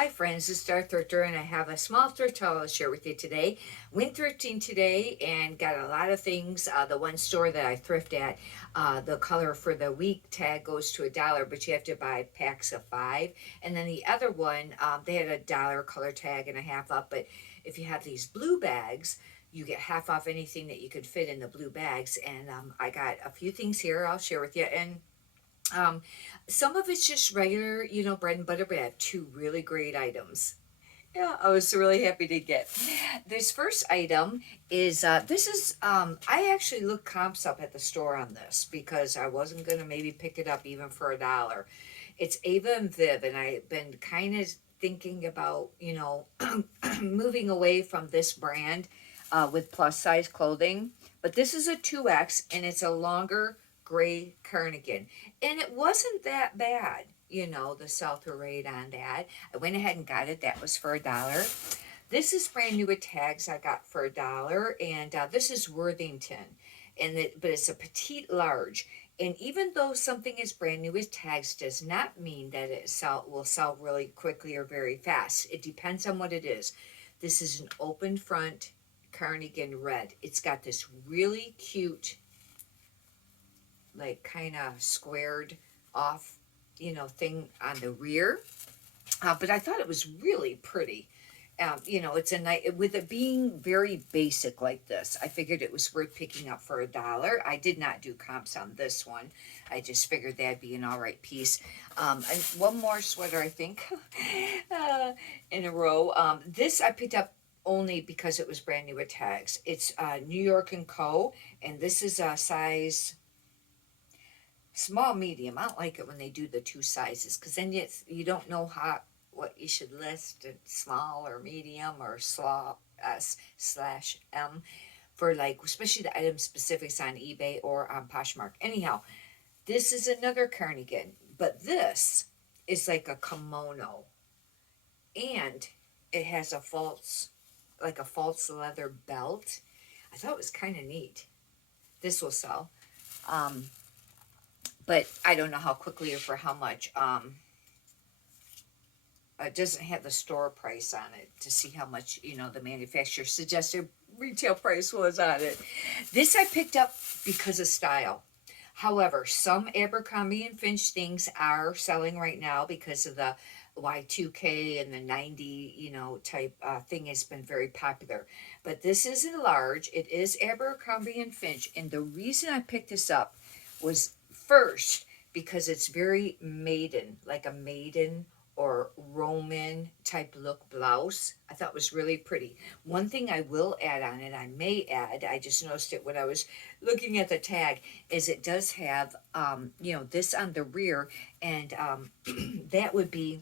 Hi friends, this is Star Thrifter and I have a small thrift haul to share with you today. Went thrifting today and got a lot of things. The one store that I thrift at, the color for the week tag goes to $1, but you have to buy packs of 5. And then the other one, they had $1 color tag and a half up, but if you have these blue bags, you get half off anything that you could fit in the blue bags. And I got a few things here I'll share with you. And um, some of it's just regular, bread and butter, but I have two really great items. Yeah, I was really happy to get. This first item is I actually looked comps up at the store on this because I wasn't gonna maybe pick it up even for $1. It's Ava and Viv, and I've been kind of thinking about, moving away from this brand with plus size clothing. But this is a 2X and it's a longer gray cardigan. And it wasn't that bad, the sell-through rate on that. I went ahead and got it. That was for $1. This is brand new with tags I got for $1, and this is Worthington, but it's a petite large. And even though something is brand new with tags, does not mean that will sell really quickly or very fast. It depends on what it is. This is an open front cardigan red. It's got this really cute, like kind of squared off, thing on the rear. But I thought it was really pretty. It's a nice, with it being very basic like this, I figured it was worth picking up for $1. I did not do comps on this one. I just figured that'd be an all right piece. And one more sweater, I think, in a row. This I picked up only because it was brand new with tags. It's New York and Co. And this is a size small medium. I don't like it when they do the two sizes because then you don't know what you should list, small or medium or S/M for, like, especially the item specifics on eBay or on Poshmark. Anyhow, this is another cardigan, but this is like a kimono, and it has a false leather belt. I thought it was kind of neat. This will sell. Um, but I don't know how quickly or for how much. It doesn't have the store price on it to see how much, the manufacturer suggested retail price was on it. This I picked up because of style. However, some Abercrombie and Finch things are selling right now because of the Y2K and the 90, type thing has been very popular. But this isn't large. It is Abercrombie and Finch. And the reason I picked this up was first because it's very maiden, like a maiden or Roman type look blouse. I thought was really pretty. One thing I will add on it, I may add, I just noticed it when I was looking at the tag, is it does have, this on the rear, and that would be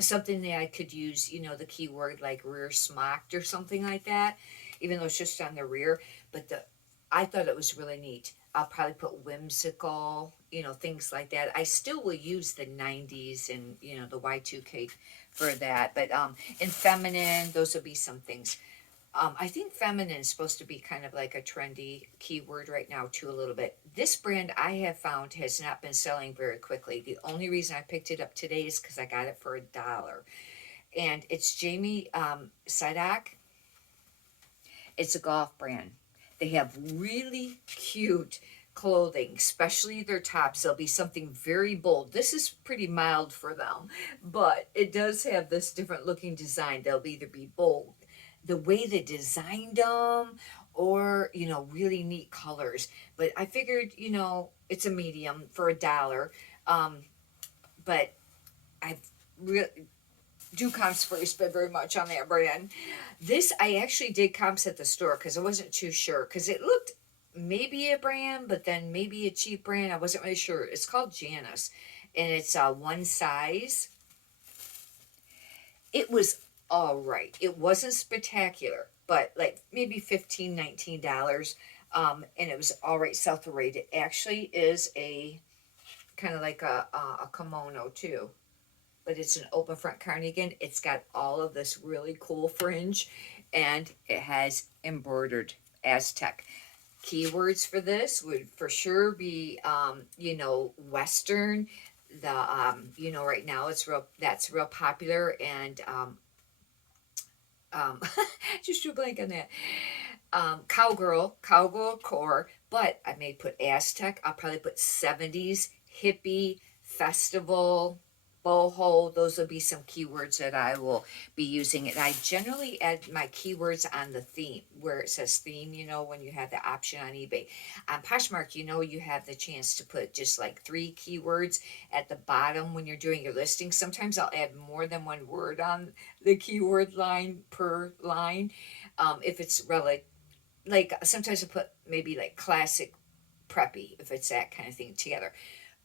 something that I could use, the keyword like rear smocked or something like that, even though it's just on the rear. But I thought it was really neat. I'll probably put whimsical, things like that. I still will use the 90s and, the Y2K for that. But in feminine, those will be some things. I think feminine is supposed to be kind of like a trendy keyword right now, too, a little bit. This brand I have found has not been selling very quickly. The only reason I picked it up today is because I got it for $1. And it's Jamie Sidak. It's a golf brand. They have really cute clothing, especially their tops. There'll be something very bold. This is pretty mild for them, but it does have this different looking design. They'll either be bold, the way they designed them, or, really neat colors. But I figured, it's a medium for $1. But I've really do comps for you, spend very much on that brand. This I actually did comps at the store because I wasn't too sure because it looked maybe a brand, but then maybe a cheap brand. I wasn't really sure. It's called Janice, and it's one size. It was all right. It wasn't spectacular, but like maybe $15, $19. And it was all right sell through rate. It actually is a kind of like a kimono too, but it's an open front cardigan. It's got all of this really cool fringe, and it has embroidered Aztec. Keywords for this would for sure be, Western, the you know, right now that's real popular, and um just drew a blank on that. Cowgirl core, but I may put Aztec. I'll probably put 70s, hippie, festival, boho. Those will be some keywords that I will be using. And I generally add my keywords on the theme, where it says theme, you know, when you have the option on eBay. On Poshmark, you know, you have the chance to put just like 3 keywords at the bottom when you're doing your listing. Sometimes I'll add more than one word on the keyword line per line. If it's relative, like sometimes I put maybe like classic preppy, if it's that kind of thing together.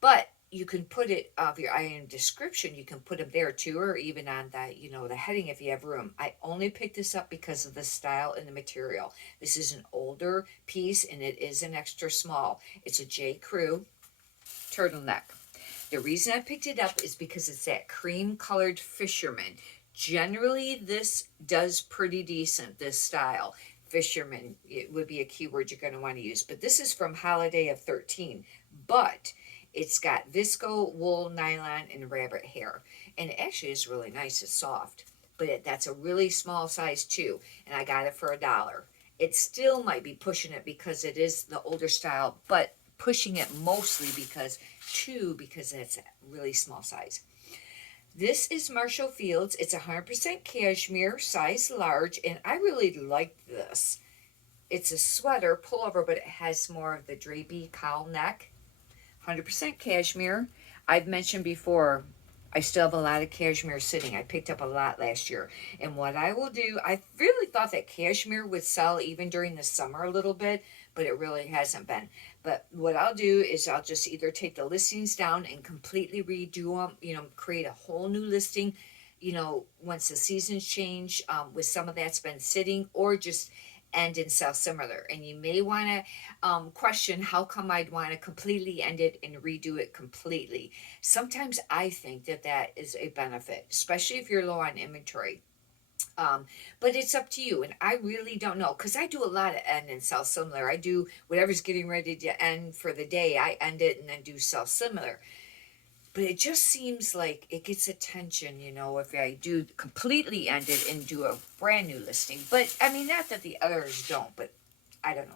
But you can put it of your item description, you can put them there too, or even on the, you know, the heading if you have room. I only picked this up because of the style and the material. This is an older piece and it is an extra small. It's a J. Crew turtleneck. The reason I picked it up is because it's that cream colored fisherman. Generally, this does pretty decent, this style. Fisherman, it would be a keyword you're going to want to use. But this is from Holiday of 13. But it's got visco, wool, nylon, and rabbit hair. And it actually is really nice. It's soft. But that's a really small size too. And I got it for $1. It still might be pushing it because it is the older style, but pushing it mostly because that's a really small size. This is Marshall Fields. It's 100% cashmere, size large, and I really like this. It's a sweater pullover, but it has more of the drapey cowl neck. 100% cashmere. I've mentioned before, I still have a lot of cashmere sitting. I picked up a lot last year. And what I will do, I really thought that cashmere would sell even during the summer a little bit, but it really hasn't been. But what I'll do is I'll just either take the listings down and completely redo them, you know, create a whole new listing, you know, once the seasons change, with some of that's been sitting, or just end and sell similar. And you may want to question how come I'd want to completely end it and redo it completely. Sometimes I think that that is a benefit, especially if you're low on inventory. But it's up to you, and I really don't know, because I do a lot of end and sell similar. I do whatever's getting ready to end for the day, I end it and then do sell similar. But it just seems like it gets attention, you know, if I do completely end it and do a brand new listing. But I mean, not that the others don't, but I don't know.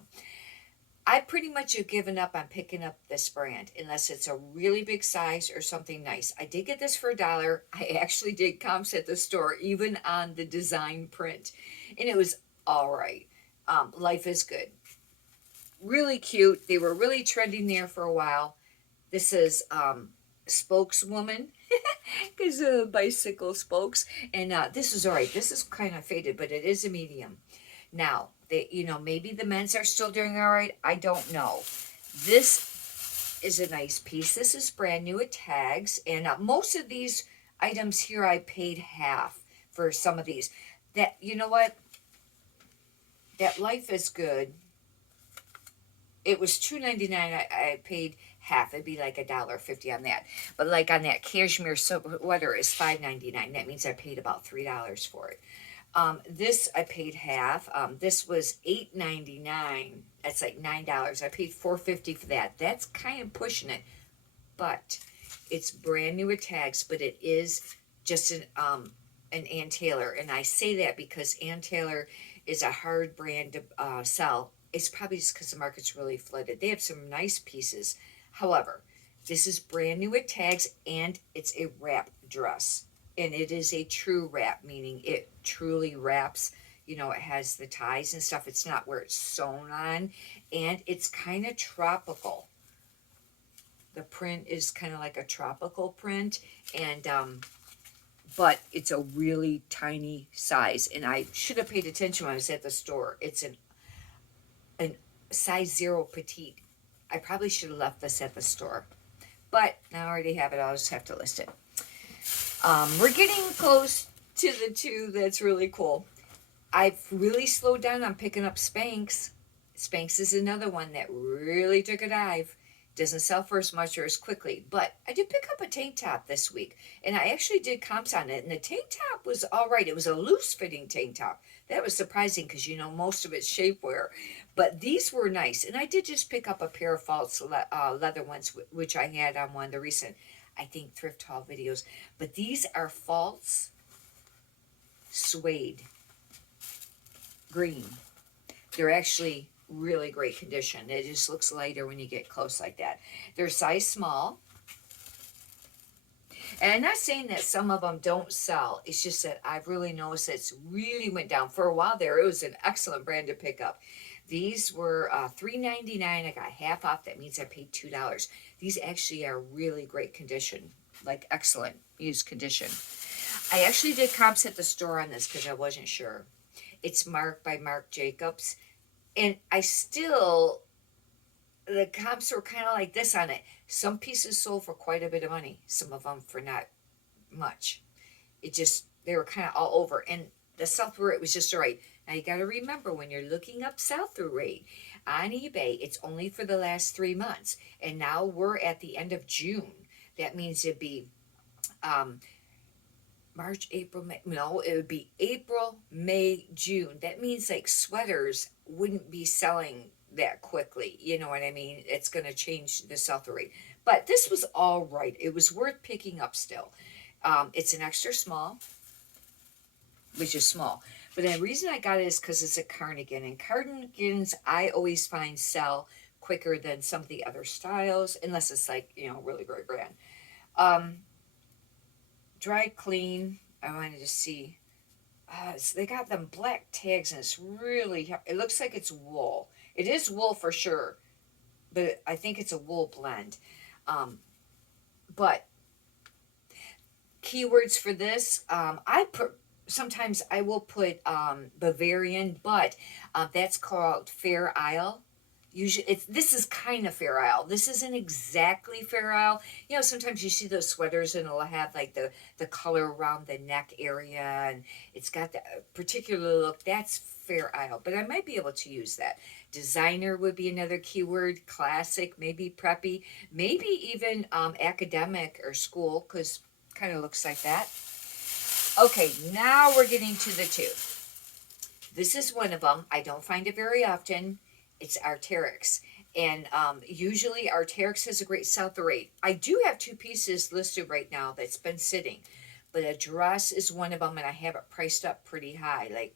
I pretty much have given up on picking up this brand unless it's a really big size or something nice. I did get this for $1. I actually did comps at the store, even on the design print, and it was all right. Life is good. Really cute. They were really trending there for a while. This is spokeswoman, because bicycle spokes, and this is all right. This is kind of faded, but it is a medium. Now, they, you know, maybe the men's are still doing all right. I don't know. This is a nice piece. This is brand new at tags, and most of these items here I paid half for some of these. That, you know what? That Life is Good. It was $2.99. I paid half. It'd be like $1.50 on that. But like on that cashmere sweater is $5.99. That means I paid about $3 for it. This I paid half. This was $8.99. That's like $9. I paid $4.50 for that. That's kind of pushing it, but it's brand new with tags. But it is just an Ann Taylor, and I say that because Ann Taylor is a hard brand to sell. It's probably just because the market's really flooded. They have some nice pieces. However, this is brand new with tags, and it's a wrap dress. And it is a true wrap, meaning it truly wraps. You know, it has the ties and stuff. It's not where it's sewn on. And it's kind of tropical. The print is kind of like a tropical print. And, but it's a really tiny size. And I should have paid attention when I was at the store. It's an size 0 petite. I probably should have left this at the store. But now I already have it. I'll just have to list it. We're getting close to the 2 that's really cool. I've really slowed down on picking up Spanx. Spanx is another one that really took a dive. Doesn't sell for as much or as quickly. But I did pick up a tank top this week. And I actually did comps on it. And the tank top was all right. It was a loose fitting tank top. That was surprising because, you know, most of it's shapewear. But these were nice. And I did just pick up a pair of false leather ones, which I had on one of the recent. I think, thrift haul videos. But these are false suede green. They're actually really great condition. It just looks lighter when you get close like that. They're size small. And I'm not saying that some of them don't sell. It's just that I've really noticed it's really went down. For a while there, it was an excellent brand to pick up. These were $3.99. I got half off. That means I paid $2. These actually are really great condition, like excellent used condition. I actually did comps at the store on this because I wasn't sure. It's marked by Marc Jacobs. And I still, the comps were kind of like this on it. Some pieces sold for quite a bit of money, some of them for not much. It just, they were kind of all over. And the sell-through rate was just right. Now you got to remember when you're looking up sell-through rate on eBay, it's only for the last 3 months. And now we're at the end of June. That means it'd be March, April, May. No, it would be April, May, June. That means like sweaters wouldn't be selling that quickly. You know what I mean? It's going to change the sell-through rate. But this was all right. It was worth picking up still. It's an extra small, which is small. But the reason I got it is because it's a cardigan. And cardigans, I always find sell quicker than some of the other styles, unless it's like, you know, really great brand. Dry clean. I wanted to see. So they got them black tags, and it's really, it looks like it's wool. It is wool for sure, but I think it's a wool blend. But keywords for this, sometimes I will put Bavarian, but that's called Fair Isle. Usually, this is kind of Fair Isle. This isn't exactly Fair Isle. You know, sometimes you see those sweaters and it'll have like the color around the neck area, and it's got that particular look. That's Fair Isle, but I might be able to use that. Designer would be another keyword. Classic, maybe preppy, maybe even academic or school, because kind of looks like that. Okay, now we're getting to the two. This is one of them. I don't find it very often. It's Arc'teryx. And usually Arc'teryx has a great sell-through rate. I do have 2 pieces listed right now that's been sitting. But a dress is one of them, and I have it priced up pretty high, like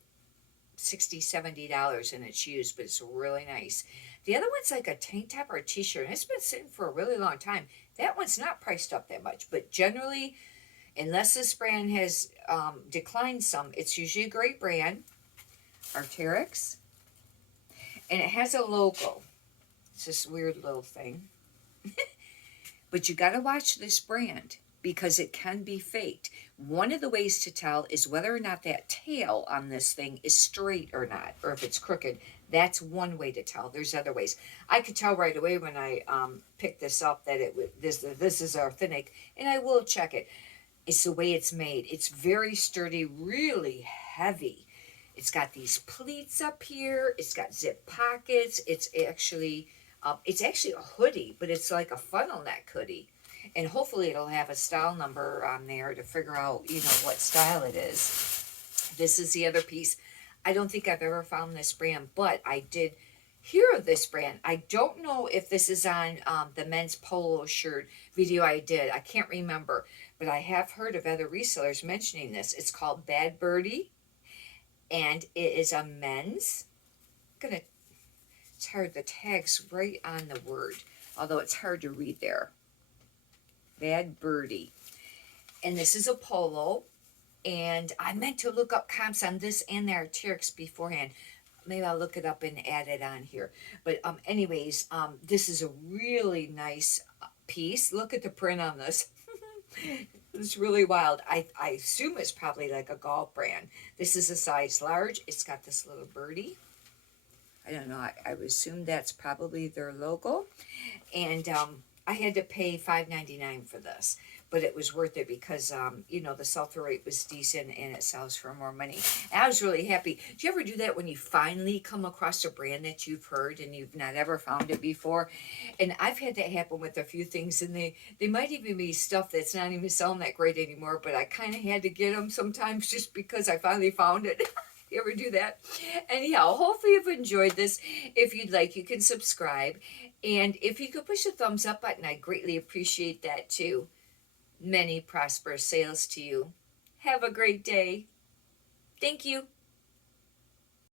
$60, $70, and it's used, but it's really nice. The other one's like a tank top or a t-shirt, and it's been sitting for a really long time. That one's not priced up that much, but generally, unless this brand has declined some, it's usually a great brand. Arc'teryx. And it has a logo. It's this weird little thing. But you got to watch this brand because it can be faked. One of the ways to tell is whether or not that tail on this thing is straight or not, or if it's crooked. That's one way to tell. There's other ways. I could tell right away when I picked this up that this is authentic, and I will check it. It's the way it's made. It's very sturdy, really heavy. It's got these pleats up here. It's got zip pockets. It's actually a hoodie, but it's like a funnel neck hoodie. And hopefully it'll have a style number on there to figure out, you know, what style it is. This is the other piece. I don't think I've ever found this brand, but I did hear of this brand. I don't know if this is on the men's polo shirt video I did. I can't remember, but I have heard of other resellers mentioning this. It's called Bad Birdie. And it is a men's. It's hard, the tag's right on the word, although it's hard to read there. Bad Birdie. And this is a polo, and I meant to look up comps on this and the Arc'teryx beforehand. Maybe I'll look it up and add it on here. But anyways, this is a really nice piece. Look at the print on this. It's really wild. I assume it's probably like a golf brand. This is a size large. It's got this little birdie. I don't know. I would assume that's probably their logo. And I had to pay $5.99 for this. But it was worth it because, you know, the sell-through rate was decent and it sells for more money. And I was really happy. Do you ever do that when you finally come across a brand that you've heard and you've not ever found it before? And I've had that happen with a few things, and they might even be stuff that's not even selling that great anymore, but I kind of had to get them sometimes just because I finally found it. You ever do that? Anyhow, hopefully you've enjoyed this. If you'd like, you can subscribe. And if you could push the thumbs up button, I greatly appreciate that too. Many prosperous sales to you. Have a great day. Thank you.